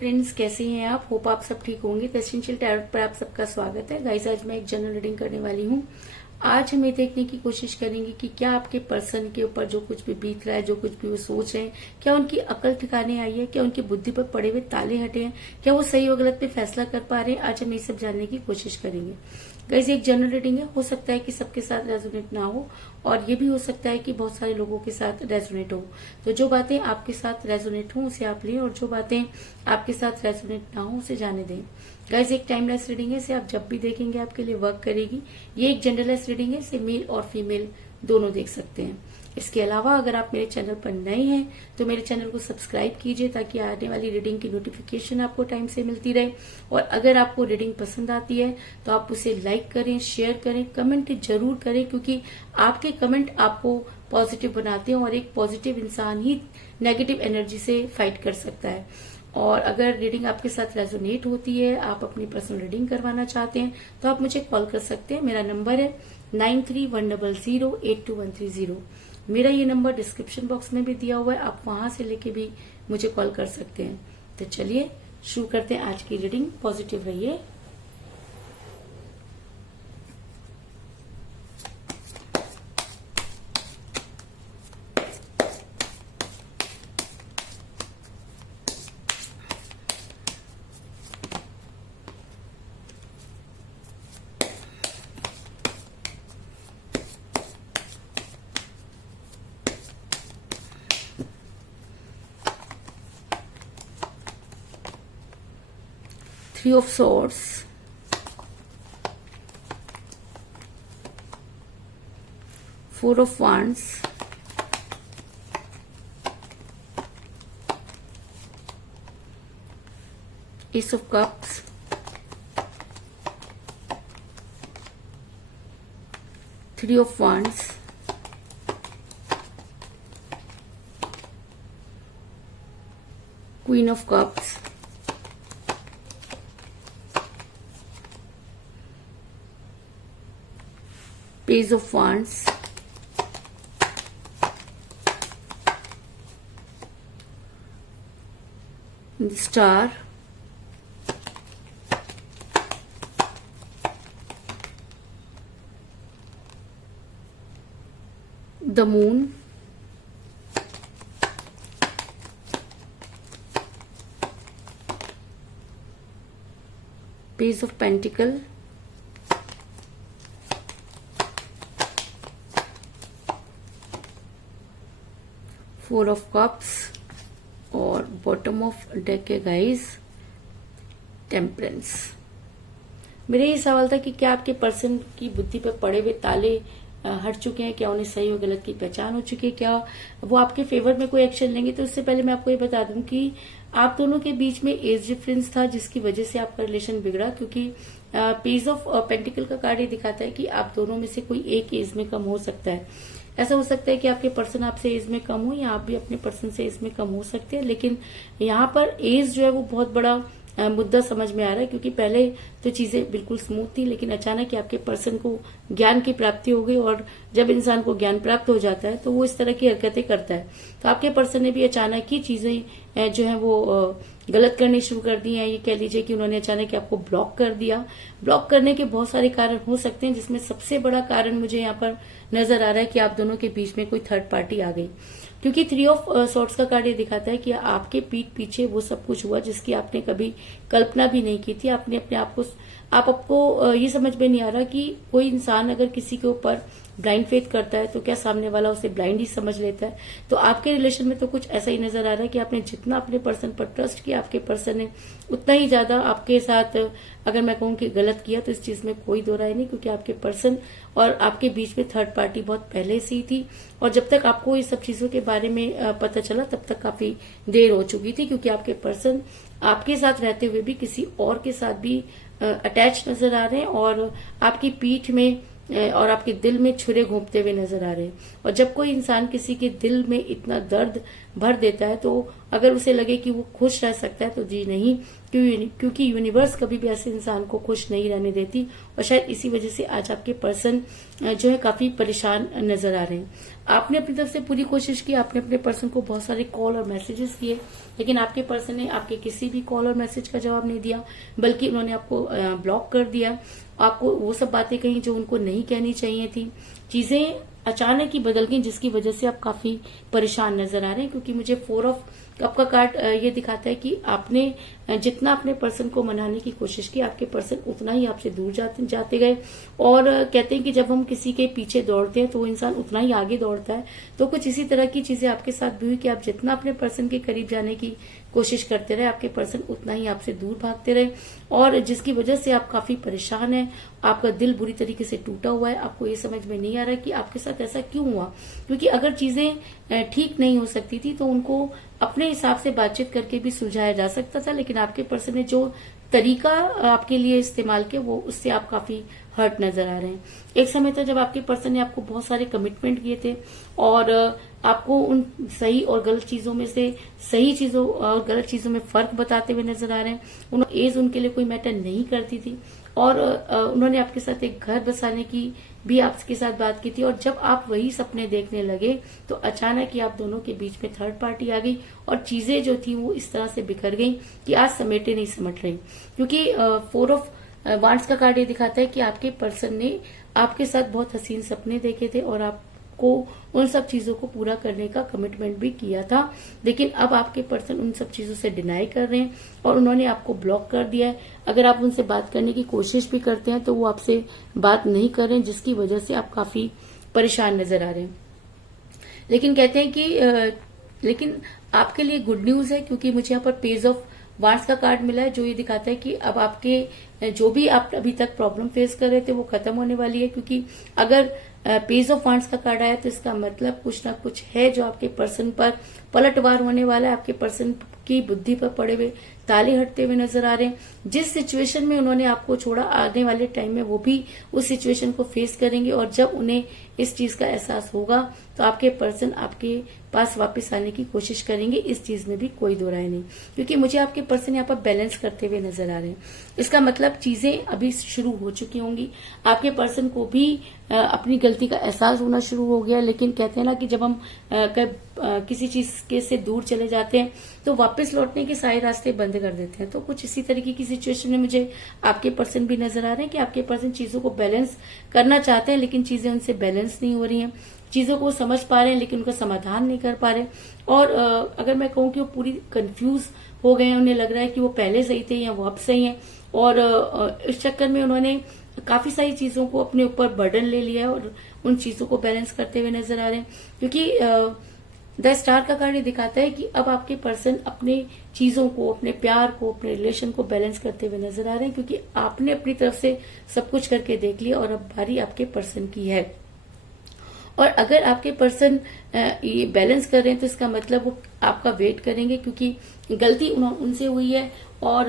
Friends, कैसे हैं आप? होप आप सब ठीक होंगे। द एसेंशियल टैरोट पर आप सबका स्वागत है। गाइस, आज मैं एक जनरल रीडिंग करने वाली हूँ। आज हम ये देखने की कोशिश करेंगे कि क्या आपके पर्सन के ऊपर जो कुछ भी बीत रहा है, जो कुछ भी वो सोच रहे हैं, क्या उनकी अकल ठिकाने आई है, क्या उनकी बुद्धि पर पड़े हुए ताले हटे हैं, क्या वो सही और गलत पे फैसला कर पा रहे हैं। आज हम ये सब जानने की कोशिश करेंगे। गाइस, एक जनरल रीडिंग है, हो सकता है कि सबके साथ रेजोनेट ना हो और ये भी हो सकता है कि बहुत सारे लोगों के साथ रेजोनेट हो। तो जो बातें आपके साथ रेजोनेट हो उसे आप लें और जो बातें आपके साथ रेजोनेट ना हो उसे जाने दें। गाइस, एक टाइमलेस रीडिंग है, इसे आप जब भी देखेंगे आपके लिए वर्क करेगी। ये एक जनरलेस रीडिंग है, इसे मेल और फीमेल दोनों देख सकते हैं। इसके अलावा अगर आप मेरे चैनल पर नए हैं तो मेरे चैनल को सब्सक्राइब कीजिए ताकि आने वाली रीडिंग की नोटिफिकेशन आपको टाइम से मिलती रहे। और अगर आपको रीडिंग पसंद आती है तो आप उसे लाइक करें, शेयर करें, कमेंट जरूर करें, क्योंकि आपके कमेंट आपको पॉजिटिव बनाते हैं और एक पॉजिटिव इंसान ही नेगेटिव एनर्जी से फाइट कर सकता है। और अगर रीडिंग आपके साथ रेजोनेट होती है, आप अपनी पर्सनल रीडिंग करवाना चाहते हैं तो आप मुझे कॉल कर सकते हैं। मेरा नंबर है 9310082130। मेरा ये नंबर डिस्क्रिप्शन बॉक्स में भी दिया हुआ है, आप वहां से लेके भी मुझे कॉल कर सकते हैं। तो चलिए शुरू करते हैं आज की रीडिंग। पॉजिटिव रहिए। Three of Swords, Four of Wands, Ace of Cups, Three of Wands, Queen of Cups, Page of Wands, the Star, the Moon, Page of Pentacle, four of cups और बॉटम ऑफ डेक है guys temperance. मेरा ये सवाल था कि क्या आपके person की बुद्धि पे पड़े हुए ताले हट चुके हैं, क्या उन्हें सही और गलत की पहचान हो चुकी है, क्या वो आपके फेवर में कोई एक्शन लेंगे। तो उससे पहले मैं आपको ये बता दूं कि आप दोनों के बीच में एज डिफरेंस था जिसकी वजह से आपका रिलेशन बिगड़ा, क्योंकि पेज ऑफ पेंटिकल का कार्ड ये दिखाता है कि आप दोनों में से कोई एक एज में कम हो सकता है। ऐसा हो सकता है कि आपके पर्सन आपसे एज में कम हो या आप भी अपने पर्सन से एज में कम हो सकते हैं, लेकिन यहाँ पर एज जो है वो बहुत बड़ा मुद्दा समझ में आ रहा है, क्योंकि पहले तो चीजें बिल्कुल स्मूथ थी, लेकिन अचानक आपके पर्सन को ज्ञान की प्राप्ति हो गई और जब इंसान को ज्ञान प्राप्त हो जाता है तो वो इस तरह की हरकतें करता है। तो आपके पर्सन ने भी अचानक ही चीजें जो है वो गलत करनी शुरू कर दी है। ये कह लीजिए कि उन्होंने अचानक आपको ब्लॉक कर दिया। ब्लॉक करने के बहुत सारे कारण हो सकते हैं, जिसमें सबसे बड़ा कारण मुझे यहाँ पर नजर आ रहा है कि आप दोनों के बीच में कोई थर्ड पार्टी आ गई, क्योंकि थ्री ऑफ सॉर्ड्स का कार्ड ये दिखाता है कि आपके पीठ पीछे वो सब कुछ हुआ जिसकी आपने कभी कल्पना भी नहीं की थी। आपने अपने आपको ये समझ में नहीं आ रहा कि कोई इंसान अगर किसी के ऊपर ब्लाइंड फेथ करता है तो क्या सामने वाला उसे ब्लाइंड ही समझ लेता है। तो आपके रिलेशन में तो कुछ ऐसा ही नजर आ रहा है कि आपने जितना अपने पर्सन पर ट्रस्ट किया, आपके पर्सन ने उतना ही ज्यादा आपके साथ, अगर मैं कहूँ कि गलत किया, तो इस चीज में कोई दो राय नहीं, क्योंकि आपके पर्सन और आपके बीच में थर्ड पार्टी बहुत पहले से ही थी। और जब तक आपको इस सब चीजों के बारे में पता चला तब तक काफी देर हो चुकी थी, क्योंकि आपके पर्सन आपके साथ रहते हुए भी किसी और के साथ भी अटैच नजर आ रहे हैं और आपकी पीठ में और आपके दिल में छुरे घोंपते हुए नजर आ रहे हैं। और जब कोई इंसान किसी के दिल में इतना दर्द भर देता है, तो अगर उसे लगे कि वो खुश रह सकता है तो जी नहीं, क्योंकि यूनिवर्स कभी भी ऐसे इंसान को खुश नहीं रहने देती। और शायद इसी वजह से आज आपके पर्सन जो है काफी परेशान नजर आ रहे हैं। आपने अपनी तरफ से पूरी कोशिश की, आपने अपने पर्सन को बहुत सारे कॉल और मैसेजेस किए, लेकिन आपके पर्सन ने आपके किसी भी कॉल और मैसेज का जवाब नहीं दिया, बल्कि उन्होंने आपको ब्लॉक कर दिया। आपको वो सब बातें कही जो उनको नहीं कहनी चाहिए थी। चीजें अचानक ही बदल गई, जिसकी वजह से आप काफी परेशान नजर आ रहे हैं। क्योंकि मुझे 4 ऑफ कप का कार्ड ये दिखाता है कि आपने जितना अपने पर्सन को मनाने की कोशिश की, आपके पर्सन उतना ही आपसे दूर जाते गए। और कहते हैं कि जब हम किसी के पीछे दौड़ते हैं तो वो इंसान उतना ही आगे दौड़ता है। तो कुछ इसी तरह की चीजें आपके साथ भी हुई कि आप जितना अपने पर्सन के करीब जाने की कोशिश करते रहे, आपके पर्सन उतना ही आपसे दूर भागते रहे, और जिसकी वजह से आप काफी परेशान हैं। आपका दिल बुरी तरीके से टूटा हुआ है। आपको ये समझ में नहीं आ रहा कि आपके साथ ऐसा क्यों हुआ, क्योंकि अगर चीजें ठीक नहीं हो सकती थी तो उनको अपने हिसाब से बातचीत करके भी सुलझाया जा सकता था। लेकिन आपके पर्सन ने जो तरीका आपके लिए इस्तेमाल किया, वो उससे आप काफी हर्ट नजर आ रहे हैं। एक समय था जब आपके पर्सन ने आपको बहुत सारे कमिटमेंट किए थे, और आपको उन सही और गलत चीजों में से सही चीजों और गलत चीजों में फर्क बताते हुए नजर आ रहे हैं। एज उनके लिए कोई मैटर नहीं करती थी, और उन्होंने आपके साथ एक घर बसाने की भी आपके साथ बात की थी। और जब आप वही सपने देखने लगे तो अचानक ही आप दोनों के बीच में थर्ड पार्टी आ गई, और चीजें जो थी वो इस तरह से बिखर गई कि आज समेटे नहीं समट रही। क्योंकि 4 ऑफ वांड्स का कार्ड ये दिखाता है कि आपके पर्सन ने आपके साथ बहुत हसीन सपने देखे थे, और आपको उन सब चीजों को पूरा करने का कमिटमेंट भी किया था। लेकिन अब आपके पर्सन उन सब चीजों से डिनाई कर रहे हैं, और उन्होंने आपको ब्लॉक कर दिया है। अगर आप उनसे बात करने की कोशिश भी करते हैं तो वो आपसे बात नहीं कर रहे हैं, जिसकी वजह से आप काफी परेशान नजर आ रहे हैं। लेकिन कहते हैं कि लेकिन आपके लिए गुड न्यूज है, क्योंकि मुझे यहाँ पर पेज ऑफ वांड्स का कार्ड मिला है, जो ये दिखाता है कि अब आपके जो भी आप अभी तक प्रॉब्लम फेस कर रहे थे वो खत्म होने वाली है। क्योंकि अगर पेज ऑफ वांड्स का कार्ड आया तो इसका मतलब कुछ ना कुछ है जो आपके पर्सन पर पलटवार होने वाला है। आपके पर्सन की बुद्धि पर पड़े हुए ताले हटते हुए नजर आ रहे हैं। जिस सिचुएशन में उन्होंने आपको छोड़ा, आने वाले टाइम में वो भी उस सिचुएशन को फेस करेंगे, और जब उन्हें इस चीज का एहसास होगा तो आपके पर्सन आपके पास वापस आने की कोशिश करेंगे। इस चीज में भी कोई दो राय नहीं, क्योंकि मुझे आपके पर्सन यहाँ पर बैलेंस करते हुए नजर आ रहे हैं। इसका मतलब चीजें अभी शुरू हो चुकी होंगी। आपके पर्सन को भी अपनी गलती का एहसास होना शुरू हो गया। लेकिन कहते हैं ना कि जब हम किसी चीज के से दूर चले जाते हैं तो वापस लौटने के सारे रास्ते बंद कर देते हैं। तो कुछ इसी तरीके की सिचुएशन में मुझे आपके पर्सन भी नजर आ रहे हैं कि आपके पर्सन चीजों को बैलेंस करना चाहते हैं, लेकिन चीजें उनसे बैलेंस नहीं हो रही हैं। चीजों को समझ पा रहे हैं लेकिन उनका समाधान नहीं कर पा रहे। और अगर मैं कहूँ कि वो पूरी कंफ्यूज हो गए हैं, उन्हें लग रहा है कि वो पहले सही थे या वो अब सही हैं, और इस चक्कर में उन्होंने काफी सारी चीजों को अपने ऊपर बर्डन ले लिया है, और उन चीजों को बैलेंस करते हुए नजर आ रहे हैं। क्योंकि द स्टार का कार्ड ये दिखाता है कि अब आपके पर्सन अपने चीजों को, अपने प्यार को, अपने रिलेशन को बैलेंस करते हुए नजर आ रहे हैं, क्योंकि आपने अपनी तरफ से सब कुछ करके देख लिया, और अब बारी आपके पर्सन की है। और अगर आपके पर्सन ये बैलेंस कर रहे हैं तो इसका मतलब वो आपका वेट करेंगे, क्योंकि गलती उनसे हुई है, और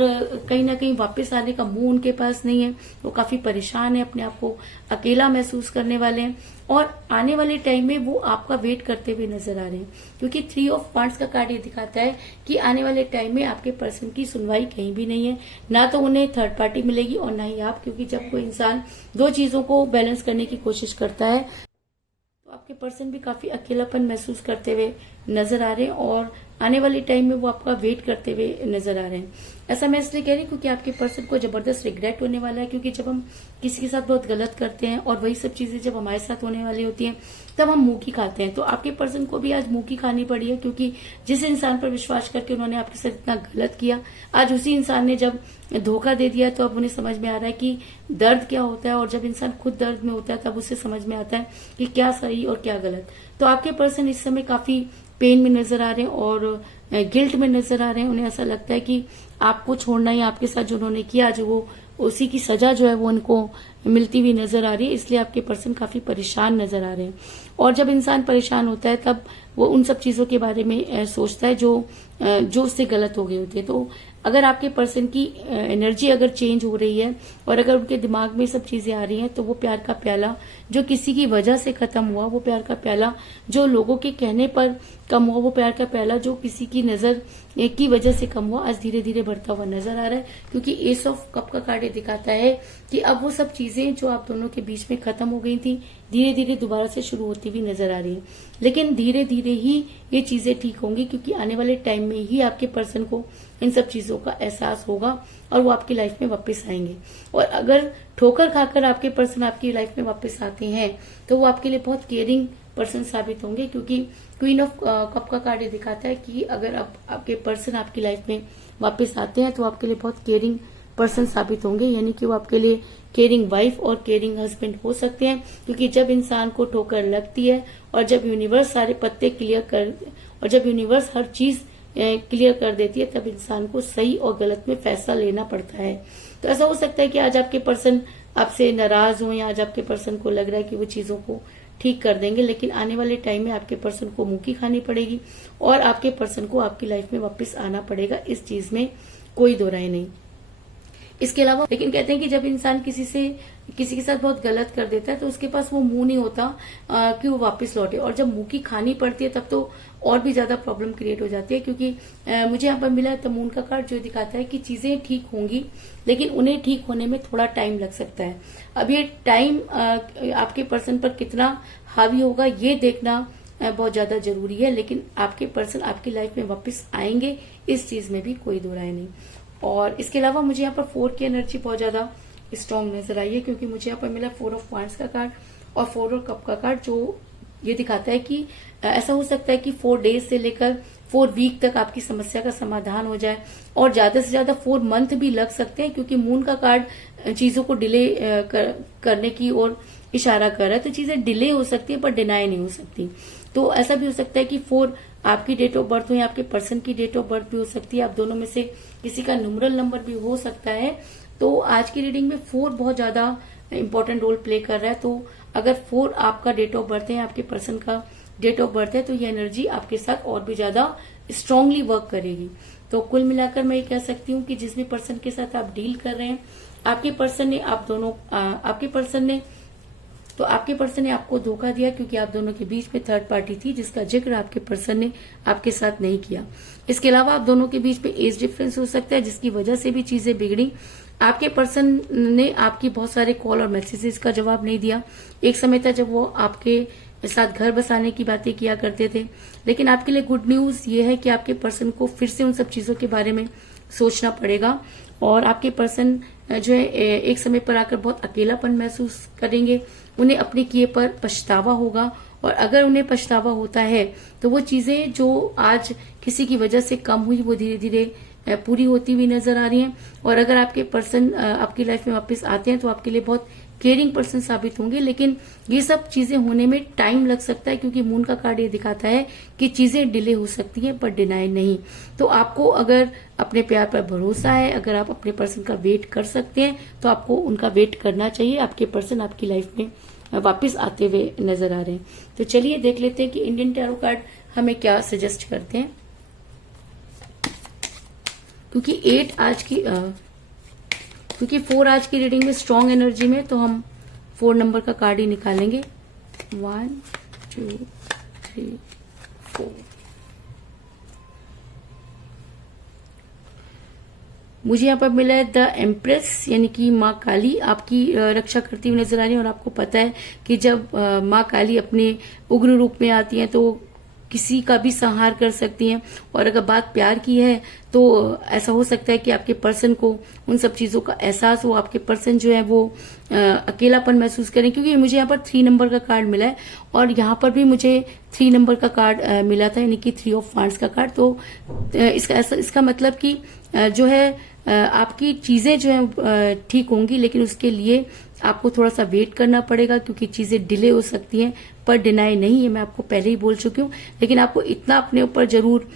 कहीं ना कहीं वापस आने का मुंह उनके पास नहीं है। वो काफी परेशान है, अपने आप को अकेला महसूस करने वाले हैं, और आने वाले टाइम में वो आपका वेट करते हुए नजर आ रहे हैं। क्योंकि 3 ऑफ वांड्स का कार्ड ये दिखाता है कि आने वाले टाइम में आपके पर्सन की सुनवाई कहीं भी नहीं है। ना तो उन्हें थर्ड पार्टी मिलेगी और ना ही आप, क्योंकि जब कोई इंसान दो चीजों को बैलेंस करने की कोशिश करता है तो आपके पर्सन भी काफी अकेलापन महसूस करते हुए नजर आ रहे हैं, और आने वाले टाइम में वो आपका वेट करते हुए नजर आ रहे हैं। ऐसा मैं इसलिए कह रही हूँ क्योंकि आपके पर्सन को जबरदस्त रिग्रेट होने वाला है। क्योंकि जब हम किसी के साथ बहुत गलत करते हैं और वही सब चीजें जब हमारे साथ होने वाली होती हैं तब हम मुंह की खाते हैं। तो आपके पर्सन को भी आज मुंह की खानी पड़ी है, क्योंकि जिस इंसान पर विश्वास करके उन्होंने आपके साथ इतना गलत किया, आज उसी इंसान ने जब धोखा दे दिया तो अब उन्हें समझ में आ रहा है कि दर्द क्या होता है। और जब इंसान खुद दर्द में होता है तब उसे समझ में आता है कि क्या सही और क्या गलत। तो आपके पर्सन इस समय काफी पेन में नजर आ रहे हैं और गिल्ट में नजर आ रहे हैं। उन्हें ऐसा लगता है कि आपको छोड़ना ही आपके साथ जो उन्होंने किया, जो वो उसी की सजा जो है वो उनको मिलती हुई नजर आ रही है। इसलिए आपके पर्सन काफी परेशान नजर आ रहे हैं। और जब इंसान परेशान होता है तब वो उन सब चीजों के बारे में सोचता है जो जो उससे गलत हो गई होती है। तो अगर आपके पर्सन की एनर्जी अगर चेंज हो रही है और अगर उनके दिमाग में सब चीजें आ रही हैं, तो वो प्यार का प्याला जो किसी की वजह से खत्म हुआ, वो प्यार का प्याला जो लोगों के कहने पर कम हुआ, वो प्यार का प्याला जो किसी की नजर की वजह से कम हुआ, आज धीरे धीरे बढ़ता हुआ नजर आ रहा है। क्योंकि एस ऑफ कप का कार्ड ये दिखाता है कि अब वो सब चीजें जो आप दोनों के बीच में खत्म हो गई थी, धीरे धीरे दोबारा से शुरू होती हुई नजर आ रही है। लेकिन धीरे धीरे ही ये चीजें ठीक होंगी, क्योंकि आने वाले टाइम में ही आपके पर्सन को इन सब चीजों का एहसास होगा और वो आपकी लाइफ में वापस आएंगे। और अगर ठोकर खाकर आपके पर्सन आपकी लाइफ में वापस आते हैं, तो वो आपके लिए बहुत केयरिंग पर्सन साबित होंगे। क्योंकि क्वीन ऑफ कप का कार्ड ये दिखाता है कि अगर आपके पर्सन आपकी लाइफ में वापस आते हैं, तो आपके लिए बहुत केयरिंग पर्सन साबित होंगे। यानी कि वो आपके लिए केयरिंग वाइफ और केयरिंग हस्बैंड हो सकते हैं। क्योंकि जब इंसान को ठोकर लगती है और जब यूनिवर्स सारे पत्ते क्लियर कर और जब यूनिवर्स हर चीज क्लियर कर देती है, तब इंसान को सही और गलत में फैसला लेना पड़ता है। तो ऐसा हो सकता है कि आज आपके पर्सन आपसे नाराज हो, या आज आपके पर्सन को लग रहा है कि वो चीजों को ठीक कर देंगे, लेकिन आने वाले टाइम में आपके पर्सन को मुंह खानी पड़ेगी और आपके पर्सन को आपकी लाइफ में वापस आना पड़ेगा। इस चीज में कोई दो राय नहीं। इसके अलावा लेकिन कहते हैं कि जब इंसान किसी के साथ बहुत गलत कर देता है, तो उसके पास वो मुंह नहीं होता कि वो वापस लौटे। और जब मुंह की खानी पड़ती है, तब तो और भी ज्यादा प्रॉब्लम क्रिएट हो जाती है। क्योंकि मुझे यहाँ पर मिला है द मून का कार्ड, जो दिखाता है कि चीजें ठीक होंगी, लेकिन उन्हें ठीक होने में थोड़ा टाइम लग सकता है। अब ये टाइम आपके पर्सन पर कितना हावी होगा, ये देखना बहुत ज्यादा जरूरी है। लेकिन आपके पर्सन आपकी लाइफ में वापस आएंगे, इस चीज में भी कोई दो राय नहीं। और इसके अलावा मुझे यहाँ पर 4 की एनर्जी बहुत ज्यादा स्ट्रॉन्ग नजर आई है। क्योंकि मुझे यहाँ पर मिला 4 ऑफ वांड्स का कार्ड और 4 ऑफ कप का कार्ड, जो ये दिखाता है कि ऐसा हो सकता है कि 4 डेज से लेकर 4 वीक तक आपकी समस्या का समाधान हो जाए, और ज्यादा से ज्यादा 4 मंथ भी लग सकते हैं। क्योंकि मून का कार्ड चीजों को डिले करने की ओर इशारा कर रहा है, तो चीजें डिले हो सकती है पर डिनाई नहीं हो सकती। तो ऐसा भी हो सकता है कि 4 आपकी डेट ऑफ बर्थ हो या आपके पर्सन की डेट ऑफ बर्थ भी हो सकती है। आप दोनों में से किसी का न्यूमरल नंबर भी हो सकता है। तो आज की रीडिंग में 4 बहुत ज्यादा इंपॉर्टेंट रोल प्ले कर रहा है। तो अगर 4 आपका डेट ऑफ बर्थ है, आपके पर्सन का डेट ऑफ बर्थ है, तो ये एनर्जी आपके साथ और भी ज्यादा स्ट्रांगली वर्क करेगी। तो कुल मिलाकर मैं ये कह सकती हूँ कि जिस भी पर्सन के साथ आप डील कर रहे हैं, आपके पर्सन ने आपको धोखा दिया, क्योंकि आप दोनों के बीच में थर्ड पार्टी थी, जिसका जिक्र आपके पर्सन ने आपके साथ नहीं किया। इसके अलावा आप दोनों के बीच में एज डिफरेंस हो सकता है, जिसकी वजह से भी चीजें बिगड़ी। आपके पर्सन ने आपकी बहुत सारे कॉल और मैसेजेस का जवाब नहीं दिया। एक समय था जब वो आपके साथ घर बसाने की बातें किया करते थे। लेकिन आपके लिए गुड न्यूज ये है कि आपके पर्सन को फिर से उन सब चीजों के बारे में सोचना पड़ेगा, और आपके पर्सन जो है एक समय पर आकर बहुत अकेलापन महसूस करेंगे। उन्हें अपने किए पर पछतावा होगा, और अगर उन्हें पछतावा होता है, तो वो चीजें जो आज किसी की वजह से कम हुई, वो धीरे धीरे पूरी होती हुई नजर आ रही हैं। और अगर आपके पर्सन आपकी लाइफ में वापस आते हैं, तो आपके लिए बहुत केयरिंग पर्सन साबित होंगे। लेकिन ये सब चीजें होने में टाइम लग सकता है, क्योंकि मून का कार्ड ये दिखाता है कि चीजें डिले हो सकती हैं पर डिनाई नहीं। तो आपको अगर अपने प्यार पर भरोसा है, अगर आप अपने पर्सन का वेट कर सकते हैं, तो आपको उनका वेट करना चाहिए। आपके पर्सन आपकी लाइफ में वापस आते हुए नजर आ रहे हैं। तो चलिए देख लेते हैं कि इंडियन टैरो कार्ड हमें क्या सजेस्ट करते हैं। क्योंकि 4 आज की रीडिंग में स्ट्रॉन्ग एनर्जी में, तो हम 4 नंबर का कार्ड ही निकालेंगे। 1 2 3 4। मुझे यहाँ पर मिला है द एम्प्रेस, यानी कि माँ काली आपकी रक्षा करती हुई नजर आ रही है। और आपको पता है कि जब माँ काली अपने उग्र रूप में आती हैं, तो किसी का भी संहार कर सकती हैं। और अगर बात प्यार की है, तो ऐसा हो सकता है कि आपके पर्सन को उन सब चीजों का एहसास हो। आपके पर्सन जो है वो अकेलापन महसूस करें, क्योंकि मुझे यहाँ पर 3 नंबर का कार्ड मिला है, और यहाँ पर भी मुझे 3 नंबर का कार्ड मिला था, यानी कि 3 ऑफ वांड्स का कार्ड। तो इसका मतलब कि जो है आपकी चीजें जो है ठीक होंगी, लेकिन उसके लिए आपको थोड़ा सा वेट करना पड़ेगा, क्योंकि चीजें डिले हो सकती हैं पर डिनाई नहीं है। मैं आपको पहले ही बोल चुकी हूँ। लेकिन आपको इतना अपने ऊपर जरूर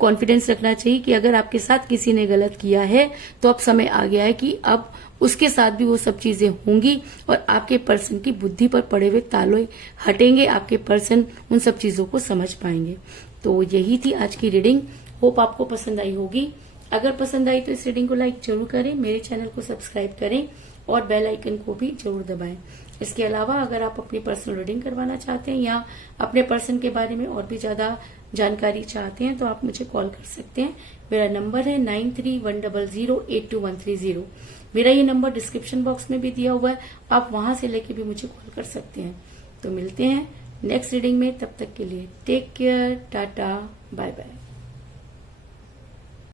कॉन्फिडेंस रखना चाहिए कि अगर आपके साथ किसी ने गलत किया है, तो अब समय आ गया है कि अब उसके साथ भी वो सब चीजें होंगी और आपके पर्सन की बुद्धि पर पड़े हुए ताले हटेंगे, आपके पर्सन उन सब चीजों को समझ पाएंगे। तो यही थी आज की रीडिंग। होप आपको पसंद आई होगी। अगर पसंद आई तो इस रीडिंग को लाइक जरूर करें, मेरे चैनल को सब्सक्राइब करें और बेल आइकन को भी जरूर दबाएं। इसके अलावा अगर आप अपनी पर्सनल रीडिंग करवाना चाहते हैं या अपने पर्सन के बारे में और भी ज्यादा जानकारी चाहते हैं तो आप मुझे कॉल कर सकते हैं। मेरा नंबर है 9310082130। मेरा ये नंबर डिस्क्रिप्शन बॉक्स में भी दिया हुआ है, आप वहां से लेके भी मुझे कॉल कर सकते हैं। तो मिलते हैं नेक्स्ट रीडिंग में, तब तक के लिए take care, tata, bye bye.